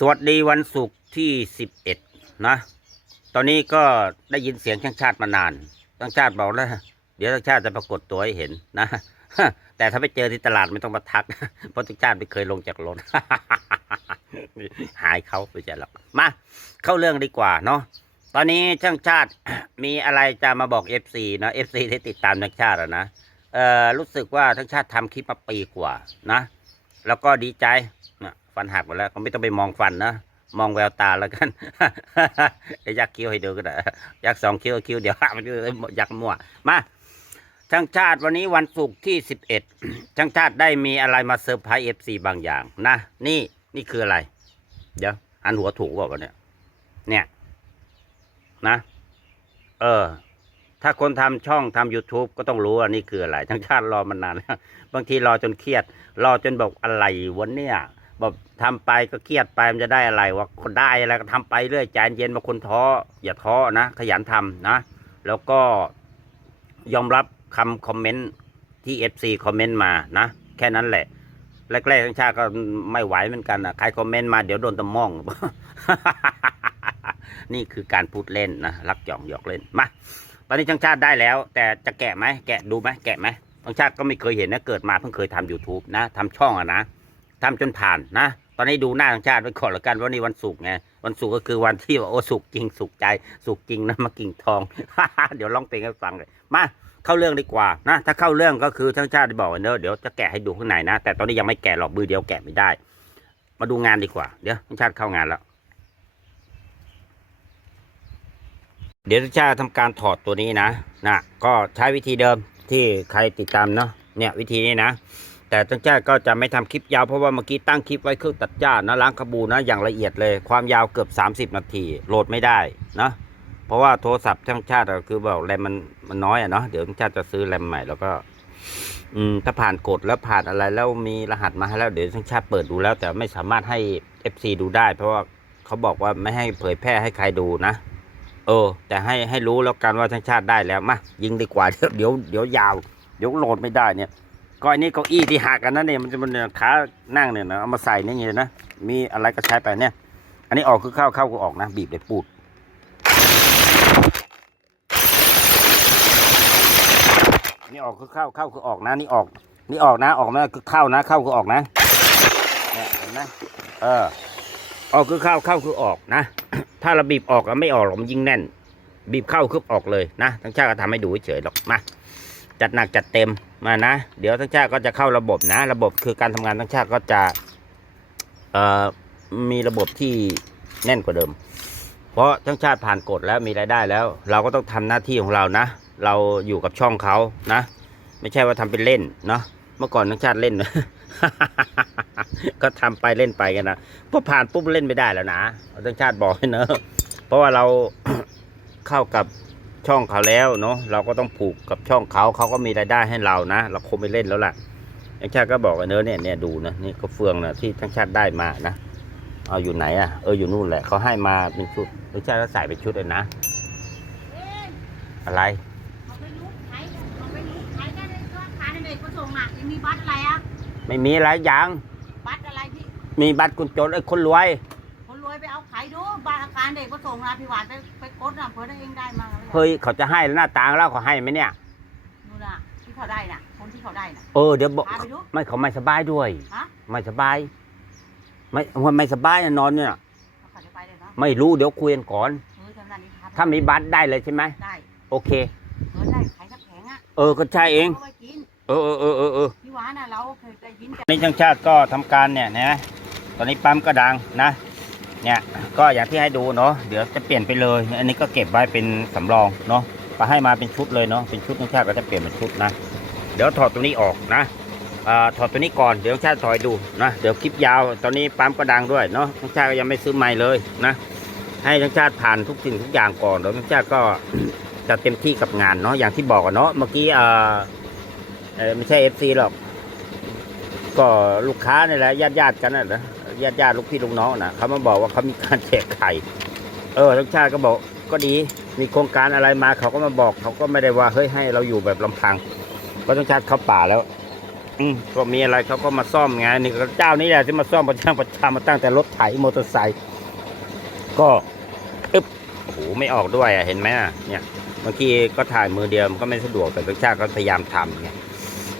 สวัสดีวันศุกร์ที่สิบเอ็ดนะ ตอนนี้ก็ได้ยินเสียงช่างชาติมานานช่างชาติบอกแล้วเดี๋ยวช่างชาติจะปรากฏตัวให้เห็นนะ แต่ถ้าไปเจอที่ตลาดไม่ต้องมาทัก เพราะช่างชาติไม่เคยลงจากรถ หายเขาไปใช่หรอกมา เข้าเรื่องดีกว่าเนาะ ตอนนี้ช่างชาติมีอะไรจะมาบอก FC นะ FC ที่ติดตามช่างชาติอะนะ เออรู้สึกว่าช่างชาติทำคลิปมาปีกว่านะ แล้วก็ดีใจ ฟันหักหมดแล้วก็ไม่ต้องไปมองฟันนะมองแววตาแล้วกันเดี๋ยวยักคิ้วให้ดูก็ได้ยักสองคิ้วคิ้วเดี๋ยวมันจะยักมั่วมาช่างชาติวันนี้วันศุกร์ที่สิบเอ็ดช่างชาติได้มีอะไรมาเซอร์ไพรส์เอฟซีบางอย่างนะนี่นี่คืออะไร เดี๋ยวอันหัวถูกเปล่าเนี่ย เนี่ย นะ เออ ถ้าคนทำช่องทำ YouTube ก็ต้องรู้ว่านี่คืออะไรช่างชาติรอมานานแล้วบางทีรอจนเครียด รอจนบอกอะไรวันเนี่ย แบบทำไปก็เครียดไปมันจะได้อะไรวะคนได้อะไรก็ทำไปเรื่อยใจเย็นบางคนท้ออย่าท้อนะ ขยันทำนะ แล้วก็ยอมรับคำคอมเมนต์ที่ FC คอมเมนต์มานะ แค่นั้นแหละแรกๆทั้งชาติก็ไม่ไหวเหมือนกันนะใครคอมเมนต์มาเดี๋ยวโดนตะม่อง นี่คือการพูดเล่นนะรักหยอกหยอกเล่นมาตอนนี้ช่างชาติได้แล้ว แต่จะแกะไหมแกะดูไหมแกะไหมช่างชาติก็ไม่เคยเห็นนะเกิดมาเพิ่งเคยทำ YouTube นะทำช่องอะนะ ทำจนผ่านนะ ตอนนี้ดูหน้าช่างชาติไว้ก่อนละกันว่านี่วันศุกร์ไง วันศุกร์ก็คือวันที่ว่าโอ้สุกจริงสุกใจ สุกจริงนะมากิ่งทอง เดี๋ยวร้องเพลงให้ฟังเลยมาเข้าเรื่องดีกว่านะ ถ้าเข้าเรื่องก็คือช่างชาติบอกเนอะเดี๋ยวจะแกะให้ดูข้างในนะ แต่ตอนนี้ยังไม่แกะหรอกมือเดียวแกะไม่ได้ มาดูงานดีกว่า เดี๋ยวช่างชาติเข้างานแล้ว เดี๋ยวจะทำการถอดตัวนี้นะนะก็ใช้วิธีเดิมที่ใครติดตามเนาะเนี่ยวิธีนี้นะ แต่ตั้งใจก็จะไม่ทำคลิปยาวเพราะว่าเมื่อกี้ตั้งคลิปไว้เครื่องตัดหญ้านะล้างขบูนะอย่างละเอียดเลย ความยาวเกือบ 30 นาที โหลดไม่ได้นะเพราะว่าโทรศัพท์ช่างชาติอะคือแบบแรมมันมันน้อยอะเนาะเดี๋ยวช่างชาติจะซื้อแรมใหม่แล้วก็ อืมถ้าผ่านกฎแล้วผ่านอะไรแล้วมีรหัสมาให้แล้วเดี๋ยวช่างชาติเปิดดูแล้ว แต่ไม่สามารถให้ FC ดูได้ เพราะว่าเขาบอกว่าไม่ให้เผยแพร่ให้ใครดูนะเออ แต่ให้ให้รู้แล้วกันว่าทั้งชาติได้แล้วมายิงดีกว่าเดี๋ยวเดี๋ยวยาว เดี๋ยวโหลดไม่ได้เนี่ย ก็อันนี้เก้าอี้ที่หักกันนั่นเนี่ยมันจะมันเนี่ยขานั่งเนี่ยนะเอามาใส่เนี่ยอย่างนี้นะมีอะไรก็ใช้ไปเนี่ย อันนี้ออกคือเข้าเข้าก็ออกนะ บีบเลยปูดนี่ออกคือเข้าเข้าคือออกนะนี่ออก นี่ออกนะออกมาคือเข้านะ เข้าคือออกนะเนี่ยเห็นไหมเออออกคือเข้าเข้าคือออกนะ ถ้าเราบีบออกแล้วไม่ออกหรอกมันยิ่งแน่น บีบเข้าคือออกเลยนะทั้งชาติก็ทำให้ดูเฉยหรอกมา จัดหนักจัดเต็มมานะ เดี๋ยวทั้งชาติก็จะเข้าระบบนะ ระบบคือการทำงานทั้งชาติก็จะมีระบบที่แน่นกว่าเดิม เพราะทั้งชาติผ่านกฎแล้วมีรายได้แล้ว เราก็ต้องทำหน้าที่ของเรานะ เราอยู่กับช่องเขานะ ไม่ใช่ว่าทำเป็นเล่นเนาะเมื่อก่อนทั้งชาติเล่นก็ทำไปเล่นไปกันนะพอผ่านปุ๊บเล่นไม่ได้แล้วนะทั้งชาติบอกให้เนอะเพราะว่าเราเข้ากับ ช่องเขาแล้วเนาะเราก็ต้องผูกกับช่องเขาเขาก็มีรายได้ให้เรานะ เราคงไม่เล่นแล้วล่ะทั้งชาติก็บอกว่าเนอะเนี่ยเนี่ยดูนะนี่ก็เฟืองนะที่ทั้งชาติได้มานะเอาอยู่ไหนอะเอออยู่นู่นแหละเขาให้มาเป็นชุดทั้งชาติก็ใส่เป็นชุดเลยนะ อะไรเขาไม่รู้ใครเขาไม่รู้ใครก็ได้ก็ขายในเด็กก็ส่งอะยังมีบัตรอะไรอะไม่มีอะไรอย่างบัตรอะไรที่มีบัตรคนจนไอ้คนรวยาคารเด็กก็ส่งนะพี่หวานไปไปกดนะเพื่อได้เองได้มาอะไรเฮ้ยเขาจะให้แล้วหน้าตางแล้วเขาให้ไหมเนี่ยนู่นน่ะที่เขาได้น่ะคนที่เขาได้น่ะ เออเดี๋ยวบอกพาไปดู ไม่เขาไม่สบายด้วย ฮะไม่สบาย ไม่ว่าไม่สบายนะนอนเนี่ยเขาจะไปเลยเนาะไม่รู้เดี๋ยวคุยกันก่อน เออจำนานนี้พาไปถ้ามีบัตรได้เลยใช่ไหมได้โอเค เออได้ขายสักแผงอะเออก็ใช่เองเอาไว้กินเออเออเออเออเออ พี่หวานน่ะเราเคยได้ยินแต่นี่ช่างชาติก็ทำการเนี่ยนะตอนนี้ปั๊มก็ดังนะ เนี่ยก็อย่างที่ให้ดูเนาะเดี๋ยวจะเปลี่ยนไปเลย อันนี้ก็เก็บไว้เป็นสำรองเนาะก็ให้มาเป็นชุดเลยเนาะเป็นชุดช่างชาติก็จะเปลี่ยนเป็นชุดนะเดี๋ยวถอดตัวนี้ออกนะอ่าถอดตัวนี้ก่อนเดี๋ยวช่างชาติถอยดูนะเดี๋ยวคลิปยาวตอนนี้ปั๊มก็ดังด้วยเนาะช่างชาติก็ยังไม่ซื้อไม้เลยนะ ให้ช่างชาติผ่านทุกสิ่งทุกอย่างก่อนเดี๋ยวช่างชาติก็จะเต็มที่กับงานเนาะอย่างที่บอกเนาะเมื่อกี้อ่าเอ่อไม่ใช่เอฟซีหรอกก็ลูกค้านี่แหละญาติญาติๆกันน่ะนะ ญาติญาติๆลูกพี่ลูกน้องนะเขามาบอกว่าเขามีการแจกไข่ เออทั้งชาติก็บอกก็ดีมีโครงการอะไรมาเขาก็มาบอก เขาก็ไม่ได้ว่าเฮ้ยให้เราอยู่แบบลำพังเพราะทั้งชาติเข้าป่าแล้ว อืมก็มีอะไรเขาก็มาซ่อมไงนี่เจ้านี้แหละที่มาซ่อมประจำประจำมาตั้งแต่รถไถมอเตอร์ไซค์ก็อึ๊บโอ้โหไม่ออกด้วยอะเห็นไหมอะเนี่ยบางทีก็ถ่ายมือเดียวมันก็ไม่สะดวกแต่ทุกชาติก็พยายามทำไง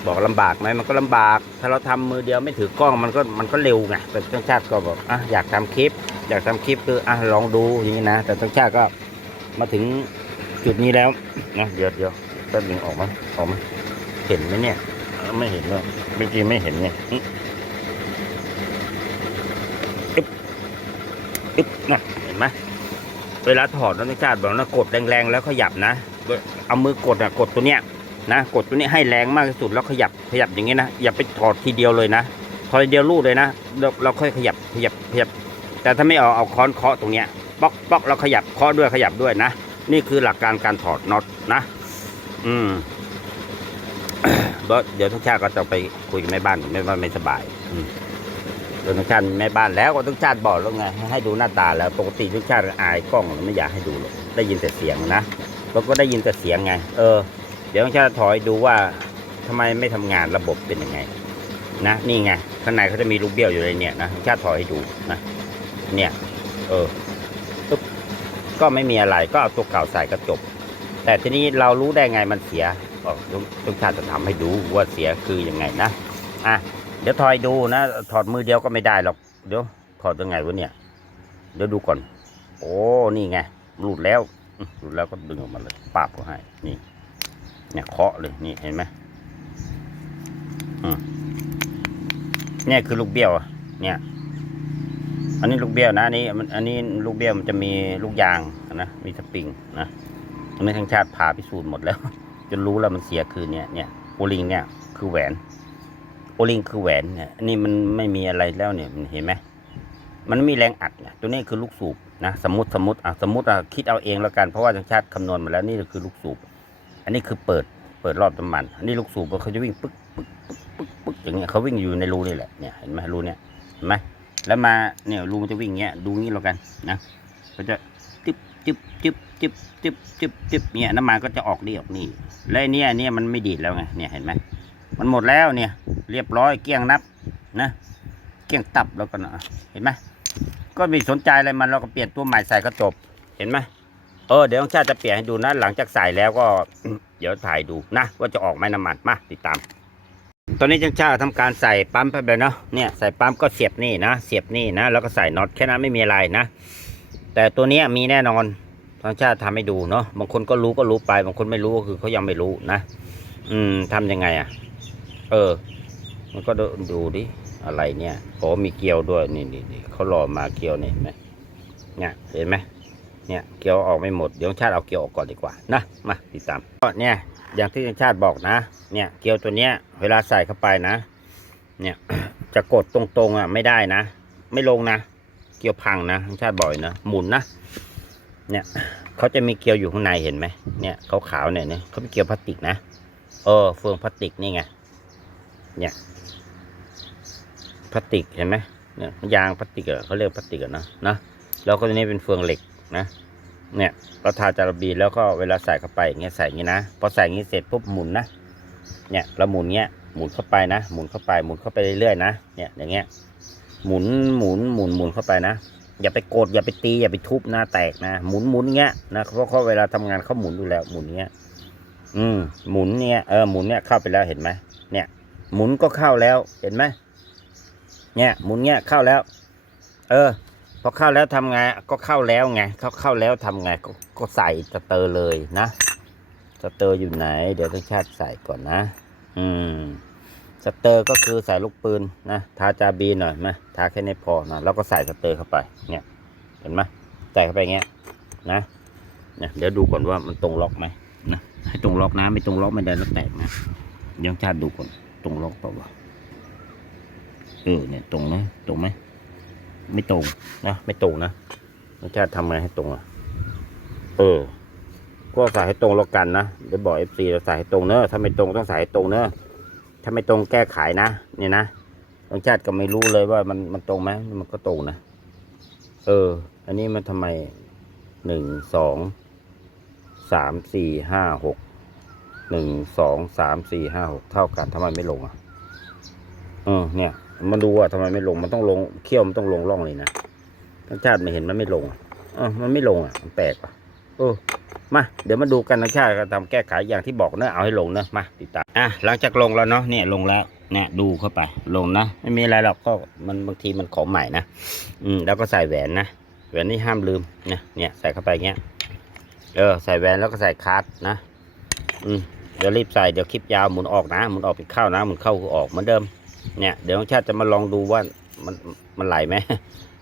บอกลำบากไหมมันก็ลำบาก ถ้าเราทำมือเดียวไม่ถือกล้องมันก็มันก็เร็วไงแต่ทุกชาติก็บอกอะอยากทำคลิป อยากทำคลิปคืออะลองดูอย่างนี้นะ แต่ทุกชาติก็มาถึงจุดนี้แล้วนะเดี๋ยวเดี๋ยวแป๊บนึงออกมาออกมาเห็นไหมเนี่ย ไม่เห็นเลยเมื่อกี้ไม่เห็นไงอึ๊บอึ๊บอึ๊บนะเห็นไหมเวลาถอดนักชาติบอกนะกดแรงๆแล้วขยับนะเอามือกดอะกดตัวเนี้ย นะกดตัวนี้ให้แรงมากที่สุดแล้วขยับขยับอย่างเงี้ยนะอย่าไปถอดทีเดียวเลยนะถอดทีเดียวลูดเลยนะเราเราค่อยขยับขยับขยับ แต่ถ้าไม่เอาเอาค้อนเคาะตรงเนี้ยป๊อกป๊อกเราขยับเคาะด้วยขยับด้วยนะ นี่คือหลักการการถอดน็อตนะ อืมเดี๋ยวทุกชาติก็จะไปคุยกับแม่บ้านแม่บ้านไม่สบายอืมเดี๋ยวทุกชาติแม่บ้านแล้วก็ทุกชาติบอกแล้วไงให้ให้ดูหน้าตาแล้วปกติทุกชาติอายกล้องไม่อยากให้ดูหรอกได้ยินแต่เสียงนะเราก็ได้ยินแต่เสียงไง เออ เดี๋ยวทุกชาติถอยดูว่าทำไมไม่ทำงานระบบเป็นยังไง นะนี่ไงข้างในเขาจะมีลูกเบี้ยวอยู่ในเนี่ยนะชาติถอยให้ดูนะเนี่ย เออปึ๊บก็ไม่มีอะไรก็เอาตัวเก่าใส่ก็จบ แต่ทีนี้เรารู้ได้ไงมันเสียก็ทุกทุกชาติจะทำให้ดูว่าเสียคือยังไงนะอะเดี๋ยวถอยดูนะถอดมือเดียวก็ไม่ได้หรอกเดี๋ยวถอดยังไงวะเนี่ยเดี๋ยวดูก่อน โอ้นี่ไงหลุดแล้วหลุดแล้วก็ดึงออกมาเลยปาบก็ให้นี่ เนี่ยเคาะเลยนี่เห็นไหมอืมเนี่ยคือลูกเบี้ยวอะเนี่ย อันนี้ลูกเบี้ยวนะอันนี้มันอันนี้ลูกเบี้ยวมันจะมีลูกยางนะมีสปริงนะอันนี้ทางชาติพาพิสูจน์หมดแล้วจนรู้แล้วมันเสียคือเนี่ยเนี่ยโอลิงเนี่ยคือแหวนโอลิงคือแหวนเนี่ยอันนี้มันไม่มีอะไรแล้วเนี่ยมันเห็นไหมมันไม่มีแรงอัดเนี่ยตัวนี้คือลูกสูบนะสมมติสมมติอะสมมติอะคิดเอาเองแล้วกันเพราะว่าทางชาติคำนวณมาแล้วนี่คือลูกสูบ อันนี้คือเปิดเปิดรอบน้ำมัน อันนี้ลูกสูบเขาจะวิ่งปึ๊กปึ๊กปึ๊กปึ๊กปึ๊กอย่างเงี้ยเขาวิ่งอยู่ในรูนี่แหละเนี่ยเห็นไหมรูเนี่ยเห็นไหมแล้วมาเนี่ยรูมันจะวิ่งเงี้ยดูงี้แล้วกันนะก็จะจิ๊บจิ๊บจิ๊บจิ๊บจิ๊บจิ๊บจิ๊บเนี่ยน้ำมันก็จะออกนี่ออกนี่แล้วไอ้เนี่ยเนี่ยมันไม่ดีดแล้วไงเนี่ยเห็นไหมมันหมดแล้วเนี่ย เรียบร้อยเกี้ยงนับนะเกี้ยงตับแล้วก็นะเห็นไหมก็ไม่สนใจอะไรมันเราก็เปลี่ยนตัวใหม่ใส่ก็จบเห็นไหม เออเดี๋ยวน้องชาติจะเปลี่ยนให้ดูนะ หลังจากใส่แล้วก็ เดี๋ยวถ่ายดูนะ ว่าจะออกไหมน้ำมันมาติดตาม ตอนนี้จังชาติทำการใส่ปั๊มไปเลยเนาะเนี่ยใส่ปั๊มก็เสียบนี่นะ เสียบนี่นะ แล้วก็ใส่น็อตแค่นั้นไม่มีอะไรนะ แต่ตัวนี้มีแน่นอนทางชาติทำให้ดูเนาะบางคนก็รู้ก็รู้ไป บางคนไม่รู้ก็คือเขายังไม่รู้นะ อืมทำยังไงอะ เออ มันก็ดูด,ดิอะไรเนี่ยโอ้มีเกลียวด้วยนี่นี่นี่เขารอมาเกลียวนี่เห็นไหมเนี่ยเห็นไหม เนี่ยเกียวออกไม่หมดเดี๋ยวชาติเอาเกียวออกก่อนดีกว่านะมาติดตามก็เนี่ยอย่างที่ชาติบอกนะ เนี่ยเกียวตัวเนี้ย เวลาใส่เข้าไปนะ เนี่ยจะกดตรงๆอะไม่ได้นะ ไม่ลงนะ เกียวพังนะชาติบ่อยนะหมุนนะเนี่ยเขาจะมีเกียวอยู่ข้างในเห็นไหมเนี่ยขาวๆเนี่ยเนี่ยเขาเป็นเกียวพลาสติกนะเออเฟืองพลาสติกนี่ไงเนี่ยพลาสติกเห็นไหมเนี่ยยางพลาสติกเขาเรียกพลาสติกนะนะแล้วก็ตัวนี้เป็นเฟืองเหล็ก นะ เนี่ยเราทาจารบีแล้วก็เวลาใส่เข้าไปอย่างเงี้ยใส่อย่างงี้นะพอใส่อย่างงี้เสร็จปุ๊บหมุนนะเนี่ยเราหมุนเงี้ยหมุนเข้าไปนะ หมุนเข้าไปหมุนเข้าไปเรื่อยๆนะเนี่ยอย่างเงี้ยหมุนหมุนหมุนหมุนเข้าไปนะอย่าไปกดอย่าไปตีอย่าไปทุบหน้าแตกนะหมุนหมุนเงี้ยนะเพราะเขาเวลาทำงานเขาหมุนอยู่แล้วหมุนเงี้ยอืมหมุนเงี้ยเออหมุนเงี้ยเข้าไปแล้วเห็นไหมเนี่ย หมุนก็เข้าแล้วเห็นไหมเนี่ยหมุนเงี้ยเข้าแล้ว เออ อเข้าแล้วทำไงก็เข้าแล้วไงเข้าเข้าแล้วทำไงก็ก็ใส่สเตอร์เลยนะสเตอร์อยู่ไหน เดี๋ยวต้องชาติใส่ก่อนนะ อืมสเตอร์ก็คือใส่ลูกปืนนะทาจาบีหน่อยมาทาแค่นี้พอนะแล้วก็ใส่สเตอร์เข้าไปเนี่ยเห็นไหมใส่เข้าไปเงี้ยนะเนี่ยเดี๋ยวดูก่อนว่ามันตรงล็อกไหมนะให้ตรงล็อกนะไม่ตรงล็อกไม่ได้แล้วแตกนะเดี๋ยวชาติดูก่อนตรงล็อกเปล่าวะเออเนี่ยตรงไหมตรงไหม ไม่ตรงนะไม่ตรงนะรสชาติทำไงให้ตรงอะ เออก็ใส่ให้ตรงแล้วกันนะเดี๋ยวบอกเอฟซีเราใส่ให้ตรงเนอะถ้าไม่ตรงต้องใส่ให้ตรงเนอะถ้าไม่ตรงแก้ไขนะเนี่ยนะรสชาติก็ไม่รู้เลยว่ามันมันตรงไหมมันก็ตรงนะเออ อันนี้มันทำไมหนึ่งสองสามสี่ห้าหกหนึ่งสองสามสี่ห้าหกเท่ากันทำไมไม่ลงอะเออเนี่ย มาดูว่าทำไมไม่ลง มันต้องลง เขี้ยวมันต้องลงร่องเลยนะทั้งชาติไม่เห็นมันไม่ลงอะเออมันไม่ลงอะ มันแปลกอะเออมา เดี๋ยวมาดูกันทั้งชาติก็ทำแก้ไขอย่างที่บอกเนอะเอาให้ลงเนอะมาติดตาม อะ หลังจากลงแล้วเนาะ เนี่ยลงแล้ว เนี่ยดูเข้าไป ลงนะ ไม่มีอะไรหรอก ก็มันบางทีมันของใหม่นะ อืม แล้วก็ใส่แหวนนะ แหวนนี่ห้ามลืมนะ เนี่ยใส่เข้าไปเงี้ย เออ ใส่แหวนแล้วก็ใส่คาร์ดนะ อืม เดี๋ยวรีบใส่ เดี๋ยวคลิปยาวหมุนออกนะ หมุนออกเป็นเข้านะ หมุนเข้าคือออกเหมือนเดิม เนี่ยเดี๋ยวน้องชาติจะมาลองดูว่ามันมันไหลไหม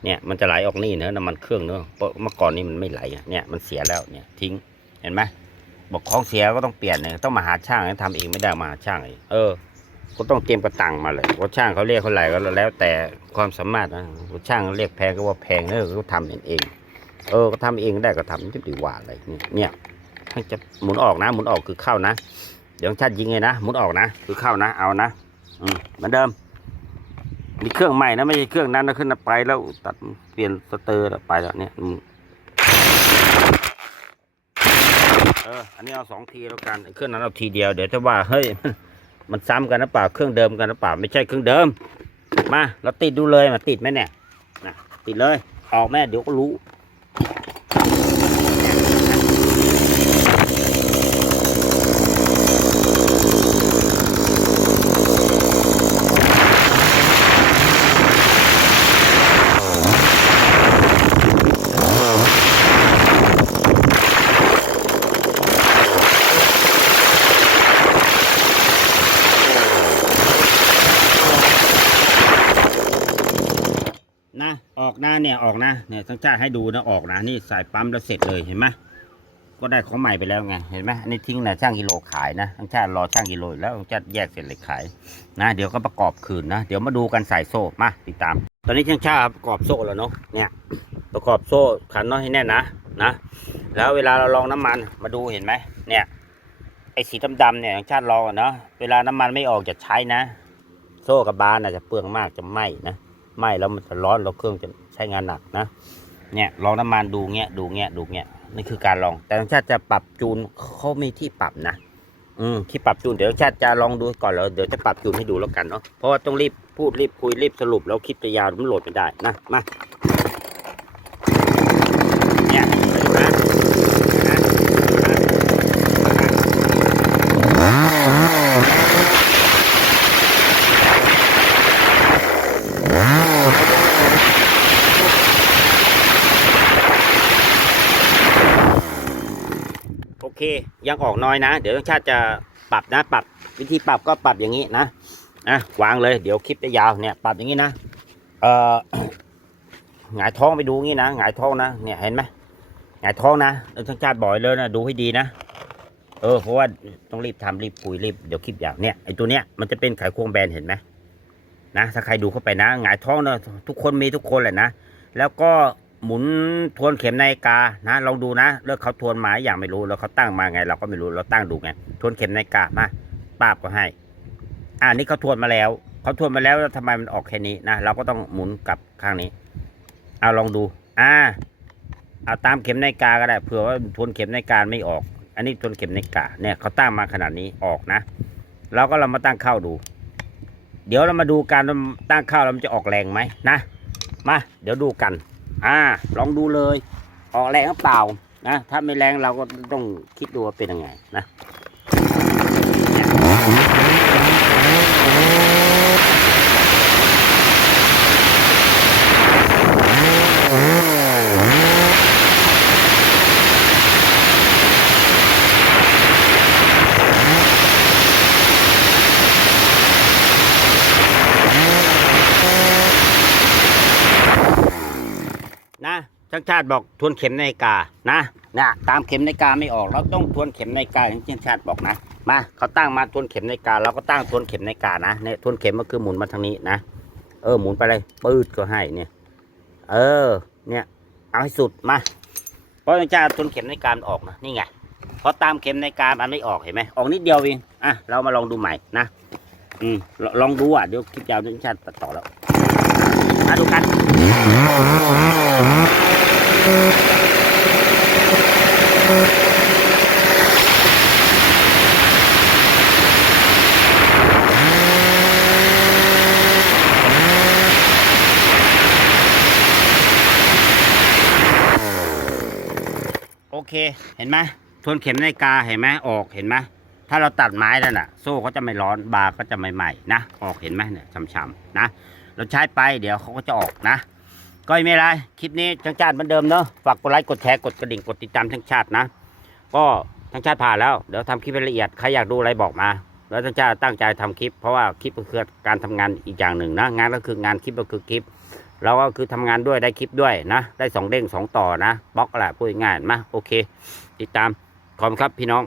เนี่ยมันจะไหลออกนี่เนอะน้ำมันเครื่องเนอะเพราะเมื่อก่อนนี้มันไม่ไหลเนี่ยมันเสียแล้วเนี่ยทิ้งเห็นไหมบอกของเสียก็ต้องเปลี่ยนเนี่ยต้องมาหาช่างทำเองไม่ได้มาหาช่างเองเออ ก็ต้องเตรียมกระตังมาเลยว่าช่างเขาเรียกเขาไหร่ก็แล้วแต่ความสามารถนะว่าช่างเรียกแพงก็ว่าแพงเออเขาทำเองเองเออก็ทำเองได้ก็ทำที่ดีว่าอะไรเนี่ยเนี่ยให้จะหมุนออกนะหมุนออกคือเข้านะ เดี๋ยวชาติยิงเลยนะหมุนออกนะ คือเข้านะเอานะ อืมเหมือนเดิมมีเครื่องใหม่นะ ไม่ใช่เครื่องนั้นนะขึ้นไปแล้วตัดเปลี่ยนสเตอร์ไปแล้วเนี่ยอืมเอออันนี้เอาสองทีแล้วกันเครื่องนั้นเอาทีเดียวเดี๋ยวจะว่าเฮ้ยมันซ้ำกันหรือเปล่าเครื่องเดิมกันหรือเปล่าไม่ใช่เครื่องเดิมมาเราติดดูเลยมาติดไหมเนี่ยนะติดเลยออกแม่เดี๋ยวก็รู้ นะ ออกนะเนี่ยออกนะเนี่ยทั้งชาติให้ดูนะออกนะนี่สายปั๊มแล้วเสร็จเลยเห็นไหมก็ได้ของใหม่ไปแล้วไงเห็นไหมอันนี้ทิ้งนะช่างกิโลขายนะทั้งชาติรอช่างกิโลแล้วทั้งชาติแยกเสร็จเลยขายนะเดี๋ยวก็ประกอบคืนนะเดี๋ยวมาดูกันใส่โซ่มาติดตาม ตอนนี้ช่างชาติประกอบโซ่แล้วเนาะเนี่ยประกอบโซ่ขันเนาะให้แน่นนะนะแล้วเวลาเราลองน้ำมันมาดูเห็นไหมเนี่ยไอ้สีดำๆเนี่ยช่างชาติลองอะเนาะเวลาน้ำมันไม่ออกจะใช้นะ โซ่กับบานอาจจะเปลืองมากจะไหม้นะ ไหม้แล้วมันจะร้อนแล้วเครื่องจะใช้งานหนักนะเนี่ยลองน้ำมันดูเงี้ยดูเงี้ยดูเงี้ยนี่คือการลอง แต่ทางชาติจะปรับจูนเขามีที่ปรับนะอืมที่ปรับจูนเดี๋ยวชาติจะลองดูก่อนแล้วเดี๋ยวจะปรับจูนให้ดูแล้วกันเนาะเพราะว่าต้องรีบพูดรีบคุยรีบสรุปแล้วคลิปจะยาวมันโหลดไม่ได้นะมาเนี่ยไปดูนะนะโอเค ยังออกน้อยนะ เดี๋ยวชาติจะปรับนะ ปรับวิธีปรับก็ปรับอย่างนี้นะอะวางเลยเดี๋ยวคลิปจะยาวเนี่ย ปรับอย่างนี้นะเอ่อหงายท้องไปดูงี้นะหงายท้องนะเนี่ยเห็นไหมหงายท้องนะเออทั้งชาติบ่อยเลยนะดูให้ดีนะเออเพราะว่าต้องรีบทำรีบคุยรีบเดี๋ยวคลิปยาวเนี่ยไอตัวเนี้ยมันจะเป็นไขควงแบนเห็นไหมนะถ้าใครดูเข้าไปนะหงายท้องเนอะทุกคนมีทุกคนแหละนะแล้วก็ หมุนทวนเข็มนาฬิกานะลองดูนะเลือกเขาทวนมาอย่างไม่รู้แล้วเขาตั้งมาไง เราก็ไม่รู้เราตั้งดูไงทวนเข็มนาฬิกามาป้าบก็ให้ อ่านี่เขาทวนมาแล้วเขาทวนมาแล้วแล้วทำไมมันออกแค่นี้นะเราก็ต้องหมุนกลับข้างนี้เอาลองดู อ่าเอาตามเข็มนาฬิกาก็ได้เผื่อว่าทวนเข็มนาฬิกาไม่ออก อันนี้ทวนเข็มนาฬิกาเนี่ยเขาตั้งมาขนาดนี้ออกนะเราก็เรามาตั้งเข้าดู เดี๋ยวเรามาดูการตั้งเข้าแล้วมันจะออกแรงไหมนะมาเดี๋ยวดูกัน อ่า ลองดูเลย ออกแรงหรือเปล่านะ ถ้าไม่แรงเราก็ต้องคิดดูว่าเป็นยังไงนะ นะ ช่างชาติบอกทวนเข็มนาฬิกานะนะตามเข็มนาฬิกาไม่ออก เราต้องทวนเข็มนาฬิกาอย่างที่ช่างชาติบอกนะมาเขาตั้งมาทวนเข็มนาฬิกาเราก็ตั้งทวนเข็มนาฬิกานะเนี่ยทวนเข็มก็คือหมุนมาทางนี้นะเออหมุนไปเลยปืดก็ให้เนี่ย เออ เนี่ย เอาให้สุดมาเพราะช่างชาติทวนเข็มนาฬิกามันออกนะนี่ไงเพราะตามเข็มนาฬิกามันไม่ออกเห็นไหมออกนิดเดียวเองอะเรามาลองดูใหม่นะอืมลองดูอะเดี๋ยวคลิปยาวช่างชาติตัดต่อแล้วมาดูกัน โอเค เห็นไหมทวนเข็มในกาเห็นไหมออกเห็นไหมถ้าเราตัดไม้แล้วน่ะ โซ่เขาจะไม่ร้อนบาร์ก็จะใหม่ๆนะ ออกเห็นไหมเนี่ยช้ำๆนะ เราใช้ไปเดี๋ยวเขาก็จะออกนะ ก็ไม่ไรคลิปนี้ช่างชาติเหมือนเดิมเนาะฝากกดไลค์กดแชร์กดกระดิ่งกดติดตามช่างชาตินะ ก็ช่างชาติผ่านแล้วเดี๋ยวทำคลิปละเอียดใครอยากดูอะไรบอกมาแล้วช่างชาติตั้งใจทำคลิป เพราะว่าคลิปก็คือการทำงานอีกอย่างหนึ่งนะงานก็คืองานคลิปก็คือคลิปเราก็คือทำงานด้วยได้คลิปด้วยนะได้สองเด้งสองต่อนะบล็อกแหละพูดง่ายๆมาโอเค ติดตามขอบคุณครับพี่น้อง